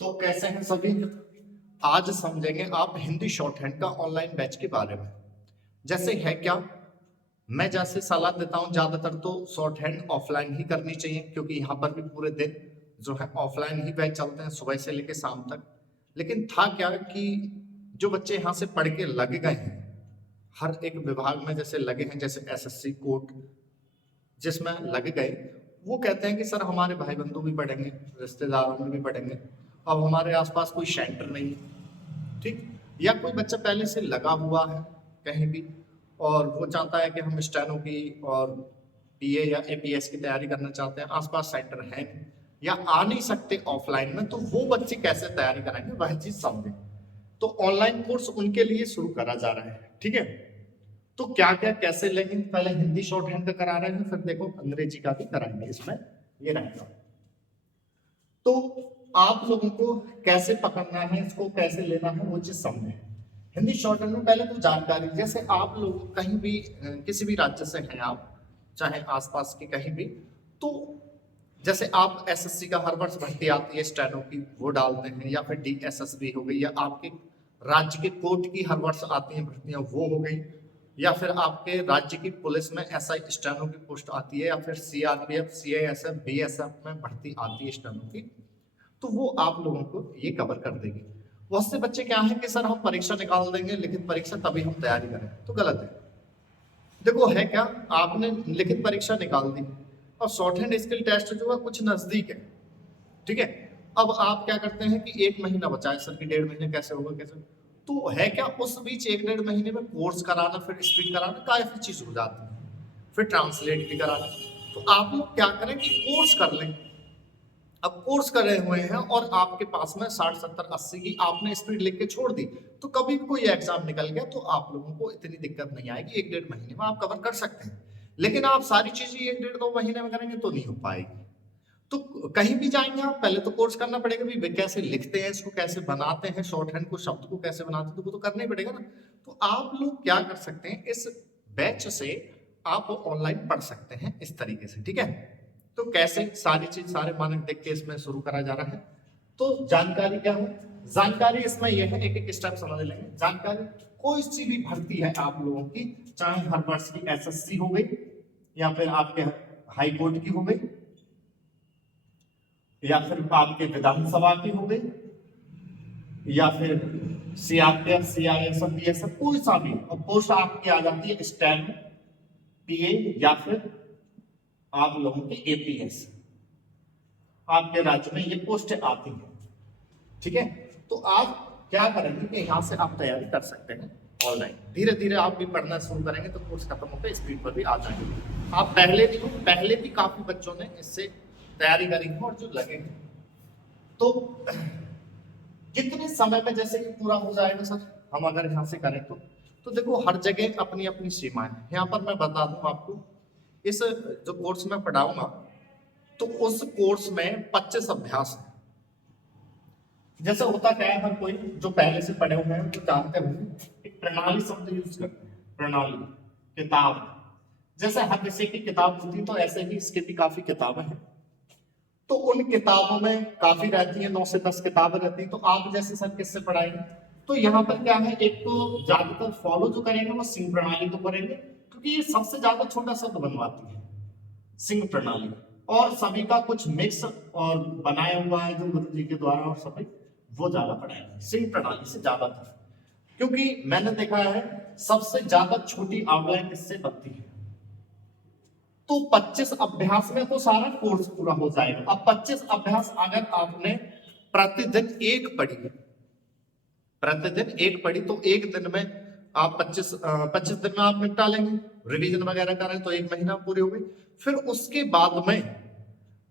तो कैसे हैं सभी। आज समझेंगे आप हिंदी शॉर्ट हैंड का ऑनलाइन बैच के बारे में। जैसे है क्या, मैं जैसे सलाह देता हूं ज्यादातर तो शॉर्ट हैंड ऑफलाइन ही करनी चाहिए, क्योंकि यहाँ पर भी पूरे दिन जो है ऑफलाइन ही बैच चलते हैं सुबह से लेकर शाम तक। लेकिन था क्या कि जो बच्चे यहाँ से पढ़ के लग गए हैं हर एक विभाग में, जैसे लगे हैं, जैसे एसएससी कोर्ट जिसमें लग गए, वो कहते हैं कि सर हमारे भाई बंधु भी पढ़ेंगे, रिश्तेदारों में भी पढ़ेंगे, अब हमारे आसपास कोई सेंटर नहीं है। ठीक, या कोई बच्चा पहले से लगा हुआ है कहीं भी और वो चाहता है कि हम स्टेनो की और पीए या एपीएस की तैयारी करना चाहते हैं, आसपास सेंटर है नहीं या आ नहीं सकते ऑफलाइन में, तो वो बच्चे कैसे तैयारी कराएंगे वह चीज समझे। तो ऑनलाइन कोर्स उनके लिए शुरू करा जा रहा है। ठीक है, तो क्या क्या कैसे लेंगे, पहले हिंदी शॉर्ट हैंड का करा रहे हैं, फिर देखो अंग्रेजी का भी कराएंगे इसमें, ये रहेगा। तो आप लोगों को कैसे पकड़ना है, इसको कैसे लेना है, वो चीज समझे। हिंदी शॉर्ट हैंड में पहले तो जानकारी, जैसे आप लोग कहीं भी किसी भी राज्य से हैं आप, चाहे आसपास के कहीं भी, तो जैसे आप एसएससी का हर वर्ष भर्ती आती है स्टेनो की, वो डालते हैं, या फिर डीएसएसबी हो गई, या आपके राज्य के कोर्ट की हर वर्ष आती हैं भर्तियां, वो हो गई, या फिर आपके राज्य की पुलिस में एसआई स्टेनो की पोस्ट आती है, या फिर सीआरपीएफ सीआईएसएफ बीएसएफ में भर्ती आती है स्टेनो की, तो वो आप लोगों को ये कवर कर देगी। बहुत से बच्चे क्या है कि सर हम परीक्षा निकाल देंगे लिखित परीक्षा तभी हम तैयारी करें, तो गलत है। देखो है क्या, आपने लिखित परीक्षा निकाल दी और शॉर्ट हैंड स्किल टेस्ट जो है कुछ नजदीक है। ठीक है, अब आप क्या करते हैं कि एक महीना बचा है सर, कि 1.5 महीने कैसे होगा कैसे, तो है क्या उस बीच 1-1.5 महीने में कोर्स कराना, फिर स्पीड कराना, काफी चीज हो जाती है, फिर ट्रांसलेट भी कराना। तो आप लोग क्या करें कि कोर्स कर लें। अब कोर्स कर रहे हुए हैं और आपके पास में 60-70-80 की आपने स्पीड लिख के छोड़ दी, तो कभी भी कोई एग्जाम निकल गया तो आप लोगों को इतनी दिक्कत नहीं आएगी, 1-1.5 महीने में आप कवर कर सकते हैं। लेकिन आप सारी चीजें 1-1.5-2 महीने में करेंगे तो नहीं हो पाएगी। तो कहीं भी जाएंगे आप पहले तो कोर्स करना पड़ेगा, भी वे कैसे लिखते हैं, इसको कैसे बनाते हैं, शॉर्ट हैंड को शब्द को कैसे बनाते हैं, तो वो तो करना ही पड़ेगा ना। तो आप लोग क्या कर सकते हैं, इस बैच से आप ऑनलाइन पढ़ सकते हैं इस तरीके से। ठीक है, तो कैसे सारी चीज सारे मानक देख के इसमें शुरू करा जा रहा है। तो जानकारी क्या है, जानकारी इसमें यह है, एक एक स्टेप समझ लेंगे। जानकारी कोई सी भी भर्ती है आप लोगों की, चाहे हर वर्ष की एसएससी हो गई, या फिर आपके हाई कोर्ट की हो गई, या फिर आपके विधानसभा की हो गई, या फिर सीआरपीएफ सीआईएसएफ बीएसएफ, कोई सा भी, और पोस्ट आपकी आ जाती है स्टेनो पीए या फिर आप लोगों की एपीएस, आपके राज्य में ये पोस्ट आती है। ठीक है, तो आप क्या करेंगे कि यहाँ से आप तैयारी कर सकते हैं ऑनलाइन। धीरे धीरे आप भी पढ़ना शुरू करेंगे तो कोर्स खत्म होकर स्पीड पर भी आ जाएंगे। आप पहले भी काफी बच्चों ने इससे तैयारी करी है और जो लगे हैं, तो कितने समय में जैसे कि पूरा हो जाएगा सर, हम अगर यहाँ से करें तो देखो हर जगह अपनी अपनी सीमाएं। यहाँ पर मैं बता दूं आपको, इस जो कोर्स में पढ़ाऊंगा तो उस कोर्स में 25 अभ्यास है। जैसे होता क्या है, हर कोई जो पहले से पढ़े हुए हैं तो जानते होंगे, एक प्रणाली शब्द यूज करते हैं, प्रणाली, किताब। जैसे हर विषय की किताब होती है तो ऐसे ही इसके भी काफी किताबें हैं, तो उन किताबों में काफी रहती है, 9 से 10 किताबें रहती है। तो आप जैसे सर किससे पढ़ाएंगे, तो यहाँ पर क्या है, एक तो ज्यादातर फॉलो जो करेंगे वो सिंह प्रणाली को करेंगे, क्योंकि ये सबसे ज्यादा छोटा शब्द बनवाती है सिंह प्रणाली, और सभी का कुछ मिक्स और बनाया हुआ है जो गुरु जी के द्वारा, और सभी वो ज्यादा पढ़ाएंगे सिंह प्रणाली से ज्यादातर, क्योंकि मैंने देखा है सबसे ज्यादा छोटी आउटलाइन किससे बनती है। तो 25 अभ्यास में तो सारा कोर्स पूरा हो जाएगा। अब 25 अभ्यास अगर आपने प्रतिदिन एक पढ़ी, प्रतिदिन एक पढ़ी, तो एक दिन में आप 25 दिन में आप निपटा लेंगे। रिवीजन वगैरह करें तो एक महीना पूरी हो गई। फिर उसके बाद में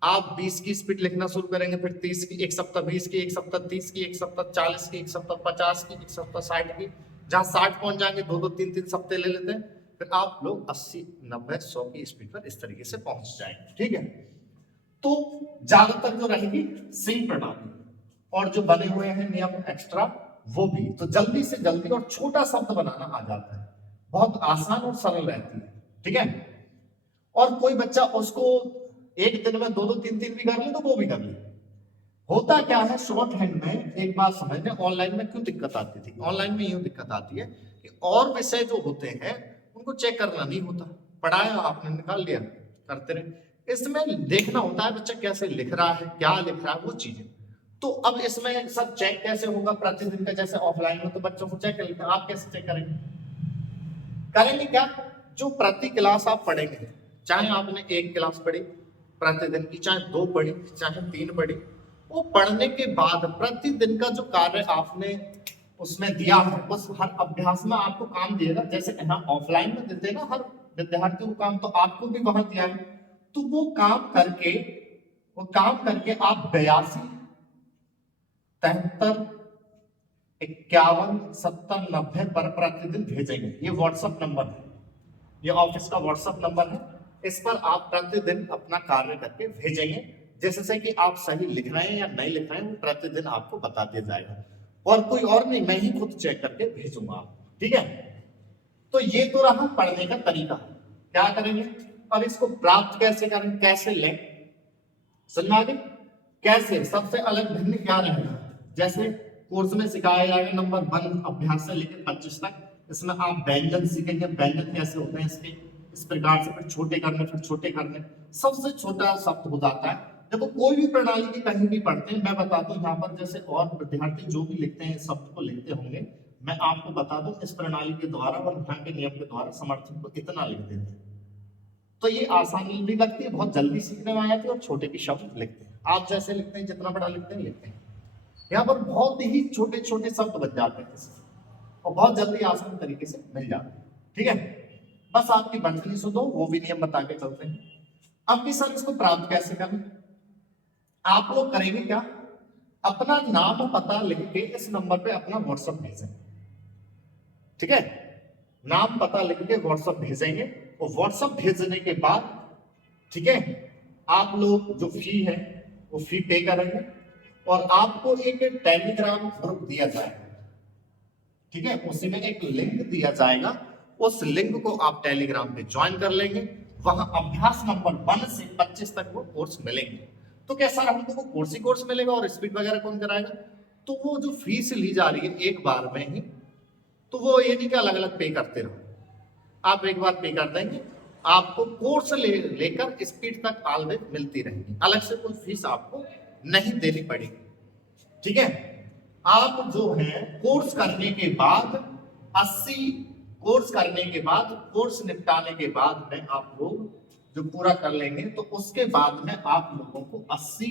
आप 20 की स्पीड लिखना शुरू करेंगे, फिर 30 की, एक सप्ताह 20 की, एक सप्ताह 30 की, एक सप्ताह 40 की, एक सप्ताह 50 की, एक सप्ताह 60 की। जहां 60 पहुंच जाएंगे 2-2 3-3 सप्ताह ले लेते हैं, फिर आप लोग 80-90-100 की स्पीड पर इस तरीके से पहुंच जाएंगे। ठीक है, तो ज्यादातर जो रहेगी सिंह प्रणाली, और जो बने हुए हैं नियम एक्स्ट्रा वो भी, तो जल्दी से जल्दी और छोटा शब्द बनाना आ जाता है, बहुत आसान और सरल रहती है। ठीक है, और कोई बच्चा उसको एक दिन में 2-2 3-3 भी कर ले तो वो भी कर ले, होता क्या है शॉर्ट हैंड में, एक बात समझने, ऑनलाइन में क्यों दिक्कत आती थी, ऑनलाइन में यूं दिक्कत आती है कि और विषय जो होते हैं उनको चेक करना नहीं होता, पढ़ाया आपने निकाल लिया करते रहे, इसमें देखना होता है बच्चा कैसे लिख रहा है, क्या लिख रहा है, वो चीजें। तो अब इसमें सब चेक कैसे होगा प्रतिदिन का, जैसे ऑफलाइन में तो बच्चों को चेक कर लेते हैं, आप कैसे चेक करेंगे, करेंगे क्या, जो प्रति क्लास आप पढ़ेंगे, चाहे आपने एक क्लास पढ़ी प्रतिदिन की, चाहे दो पढ़ी, चाहे तीन पढ़ी, वो पढ़ने के बाद प्रतिदिन का जो कार्य आपने उसमें दिया है, उस हर अभ्यास में आपको काम दिएगा, जैसे यहाँ ऑफलाइन में देते हैं ना हर विद्यार्थी को काम, तो आपको भी वहां दिया है, तो वो काम करके आप 82, 73, 51, 70, 90 पर प्रतिदिन भेजेंगे। ये व्हाट्सएप नंबर है, ये ऑफिस का व्हाट्सएप नंबर है, इस पर आप प्रतिदिन अपना कार्य करके भेजेंगे, जिससे कि आप सही लिख रहे हैं या नहीं लिख रहे हैं वो प्रतिदिन आपको बता दिया जाएगा, और कोई और नहीं, मैं ही खुद चेक करके भेजूंगा आपको, ठीक है। तो ये तो रहा पढ़ने का तरीका, क्या करेंगे, अब इसको प्राप्त कैसे करें, कैसे लें, समझ में आ गई, कैसे, सबसे अलग भिन्न क्या रहेगा, जैसे कोर्स में सिखाया जाएगा नंबर 1 अभ्यास से लेकर 25 तक, इसमें आप व्यंजन सीखेंगे, व्यंजन कैसे होते हैं इसके, इस प्रकार से फिर छोटे करने, फिर छोटे करने, सबसे छोटा शब्द हो जाता है। देखो कोई भी प्रणाली की कहीं भी पढ़ते हैं, मैं बताता हूँ यहाँ पर, जैसे और विद्यार्थी जो भी लिखते हैं शब्द को लिखते होंगे, मैं आपको बता दूं इस प्रणाली के द्वारा और यहाँ के नियम के द्वारा समर्थन को इतना लिख देते हैं, तो ये आसानी भी लगती है, बहुत जल्दी सीखने में आ जाती है, और छोटे भी शब्द लिखते हैं, आप जैसे लिखते हैं जितना बड़ा लिखते हैं, यहाँ पर बहुत ही छोटे छोटे शब्द बन जाते हैं और बहुत जल्दी आसान तरीके से मिल जाते हैं, ठीक है। बस आपकी बंटनी सुनो, वो भी नियम बता के चलते हैं। अब कि सर इसको प्राप्त कैसे करें, आप लोग करेंगे क्या, अपना नाम पता लिख के इस नंबर पे अपना व्हाट्सएप भेजें, ठीक है, नाम पता लिख के व्हाट्सएप भेजेंगे, और व्हाट्सएप भेजने के बाद, ठीक है, आप लोग जो फी है वो फी पे करेंगे, और आपको एक टेलीग्राम ग्रुप दिया जाएगा, ठीक है, उसी में एक लिंक दिया जाएगा, उस लिंक को आप टेलीग्राम पे ज्वाइन कर लेंगे, वहां अभ्यास नंबर 1 से 25 तक वो कोर्स मिलेंगे। तो क्या सर हमको वो कोर्स ही कोर्स मिलेगा और स्पीड वगैरह कौन कराएगा, तो वो जो फीस ली जा रही है एक बार में ही, तो वो ये नहीं कि अलग अलग पे करते रहो, आप एक बार पे कर देंगे, आपको कोर्स लेकर स्पीड तक ऑलवेज मिलती रहेगी, अलग से कोई फीस आपको नहीं देनी पड़ेगी, ठीक है। आप जो है कोर्स करने के बाद 80, कोर्स करने के बाद, कोर्स निपटाने के बाद में आप लोग जो पूरा कर लेंगे, तो उसके बाद में आप लोगों को 80,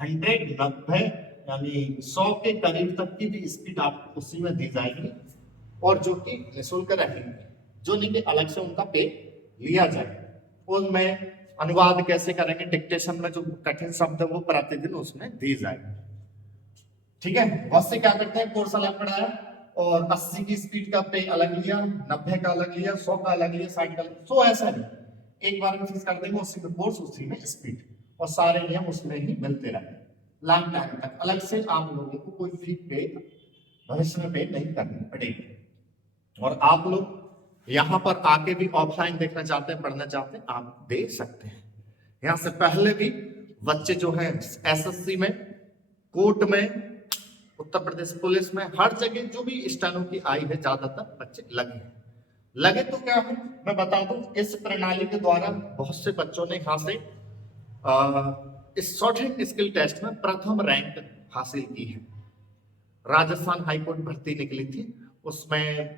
100, 90 यानी 100 के करीब तक की भी स्पीड आपको उसी में दी जाएगी, और जो कि निःशुल्क रहेंगे, जो नहीं कि अलग से उनका पे लिया जाए। उनमें अनुवाद कैसे करेंगे, डिक्टेशन में जो कठिन शब्द है वो प्रतिदिन उसमें दी जाएगी, ठीक है। बहुत से क्या करते हैं, कोर्स अलग पढ़ाया और 80 की स्पीड का पे अलग लिया, 90 का अलग लिया, 100 का अलग लिया, 60 का अलग, तो ऐसा नहीं, एक बार में फीस कर देंगे, उसी में कोर्स, उसी में स्पीड, और सारे नियम उसमें ही मिलते रहे लॉन्ग टाइम तक, अलग से आप लोगों को कोई फी पे भविष्य में पे नहीं करनी पड़ेगी। और आप लोग यहाँ पर आके भी ऑफलाइन देखना चाहते हैं, पढ़ना चाहते हैं, आप दे सकते हैं। यहाँ से पहले भी बच्चे जो है एसएससी में, कोर्ट में, उत्तर प्रदेश पुलिस में, हर जगह जो भी स्टेनो की आई है ज्यादातर बच्चे लगे तो क्या है, मैं बता दूं इस प्रणाली के द्वारा बहुत से बच्चों ने यहाँ से इस शॉर्ट हैंड स्किल टेस्ट में प्रथम रैंक हासिल की है। राजस्थान हाईकोर्ट भर्ती निकली थी, उसमें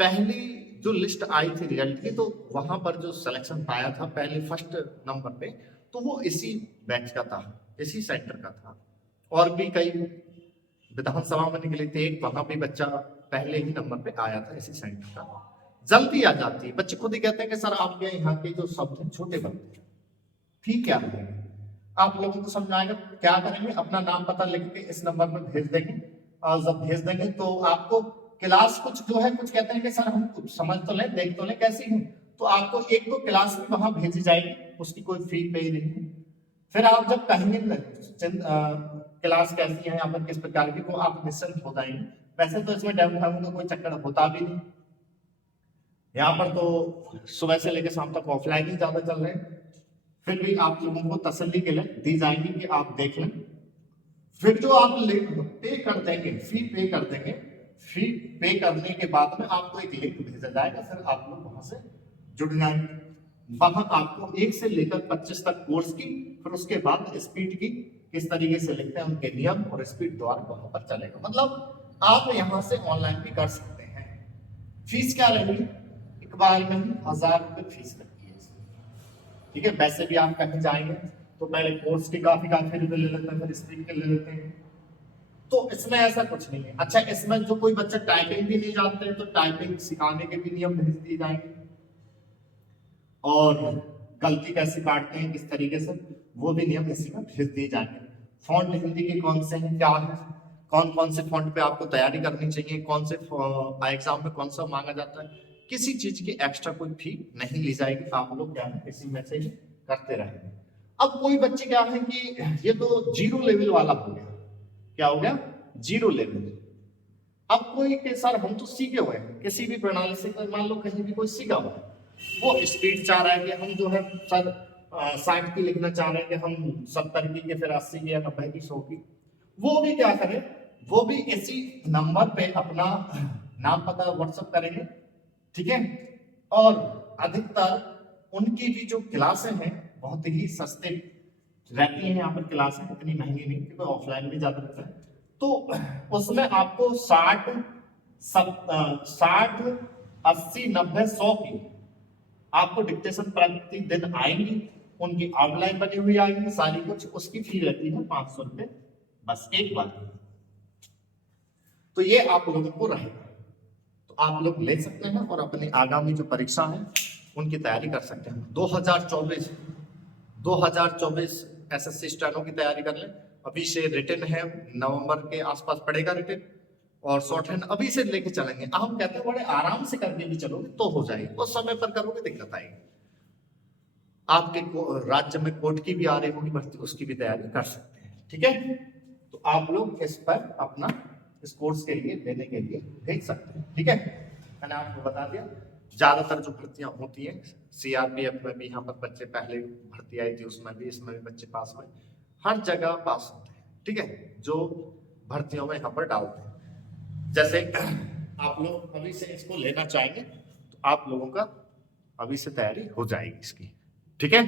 पहली जो लिस्ट आई थी रिजल्ट की, तो वहां पर जो सिलेक्शन पाया था पहले फर्स्ट नंबर पे, तो वो इसी बैच का था, इसी सेंटर का था। और भी कई विधानसभा में निकली थी, वहां भी बच्चा पहले ही नंबर पे आया था, इसी सेंटर का। जल्दी आ जाती है, बच्चे खुद ही कहते हैं कि सर आपके यहाँ के जो शब्द हैं छोटे बनते हैं, ठीक क्या है, आप लोगों को समझाएगा क्या करेंगे, अपना नाम पता लिख के इस नंबर पर भेज देंगे, और जब भेज देंगे तो आपको क्लास कुछ जो है, कुछ कहते हैं कि सर हम कुछ समझ तो लें, देख तो लें कैसी है, तो आपको एक तो क्लास भी वहां भेजी जाएगी, उसकी कोई फी पे नहीं है। फिर आप जब कहेंगे क्लास कैसी है, यहाँ पर किस प्रकार की, वो आप निश्चिंत हो जाएंगे। वैसे तो इसमें डेमो का कोई चक्कर होता भी नहीं, यहाँ पर तो सुबह से लेकर शाम तक ऑफलाइन ही ज्यादा चल रहे हैं, फिर भी आप लोगों को तसल्ली के लिए दी जाएंगी कि आप देख लें, फिर जो आप पे कर देंगे, फी पे कर देंगे, फी पे करने के बाद में आपको एक लिंक भेजा जाएगा, फिर आप लोग वहां से जुड़ जाएंगे। वहां आपको 1 से लेकर 25 तक कोर्स की, फिर उसके बाद स्पीड की किस तरीके से लिखते हैं उनके नियम और स्पीड द्वारा वहां पर चलेगा। मतलब आप यहां से ऑनलाइन भी कर सकते हैं। फीस क्या रहेगी? एक बार में 1000 रुपये फीस लगती है इसमें, ठीक है। वैसे भी आप कहीं जाएंगे तो पहले कोर्स के काफी रुपए ले लेते हैं, फिर स्पीड के ले लेते हैं, तो इसमें ऐसा कुछ नहीं है। अच्छा, इसमें जो कोई बच्चा टाइपिंग भी नहीं जानते हैं तो टाइपिंग सिखाने के भी नियम भेज दिए जाएंगे, और गलती कैसे काटते हैं किस तरीके से, वो भी नियम इसी में भेज दिए जाएंगे। फॉन्ट हिंदी के कौन से हैं, क्या है, कौन कौन से फॉन्ट पे आपको तैयारी करनी चाहिए, कौन से एग्जाम में कौन सा मांगा जाता है, किसी चीज की एक्स्ट्रा कोई फी नहीं ली जाएगी। आप लोग क्या है इसी में से ही करते रहेंगे। अब कोई बच्चे क्या है कि ये तो 0 लेवल वाला हो गया, क्या हो गया? 0 लेवल। अब कोई के सर हम तो सीखे हुए हैं किसी भी प्रणाली से, मान लो कहीं भी कोई सीखा हुआ है, वो स्पीड चाह रहा है कि हम जो है सर 60 की लिखना चाह रहे हैं कि हम 70 की, फिर 80 की या 90 की, 100 की, वो भी क्या करें, वो भी इसी नंबर पे अपना नाम पता व्हाट्सएप करेंगे, ठीक है। और अधिकतर उनकी भी जो क्लासें हैं बहुत ही सस्ते रहती हैं, यहाँ पर क्लासें इतनी महंगी नहीं, क्योंकि ऑफलाइन भी ज्यादा रहता है। तो उसमें आपको 60 80 90 100 की आपको डिक्टेशन प्रतिदिन आएंगी, उनकी आउटलाइन बनी हुई आएगी सारी कुछ, उसकी फी रहती है 500 रुपए बस एक बार। तो ये आप लोगों को रहेगा, तो आप लोग ले सकते हैं और अपनी आगामी जो परीक्षा है उनकी तैयारी कर सकते हैं। 2024 एसएससी स्टेनो की तैयारी कर लें। अभी से रिटन है, नवंबर के आसपास पड़ेगा रिटन, और शॉर्ट हैंड अभी से लेके चलेंगे। हम कहते हैं बड़े आराम से करके भी चलोगे तो हो जाएगी, उस समय पर करोगे दिक्कत आएगी। आपके राज्य में कोर्ट की भी आ रही होगी भर्ती, उसकी भी तैयारी कर सकते हैं, ठीक है। तो आप लोग इस पर अपना इस कोर्स के लिए देने के लिए भेज सकते हैं, ठीक है। मैंने आपको बता दिया ज्यादातर जो भर्तियां होती हैं, सीआरपीएफ में भी यहाँ पर बच्चे पहले भर्ती आई थी, उसमें भी, इसमें भी बच्चे पास हुए, हर जगह पास होते हैं, ठीक है, जो भर्तियों में यहाँ पर डालते हैं। जैसे आप लोग अभी से इसको लेना चाहेंगे तो आप लोगों का अभी से तैयारी हो जाएगी इसकी, ठीक है।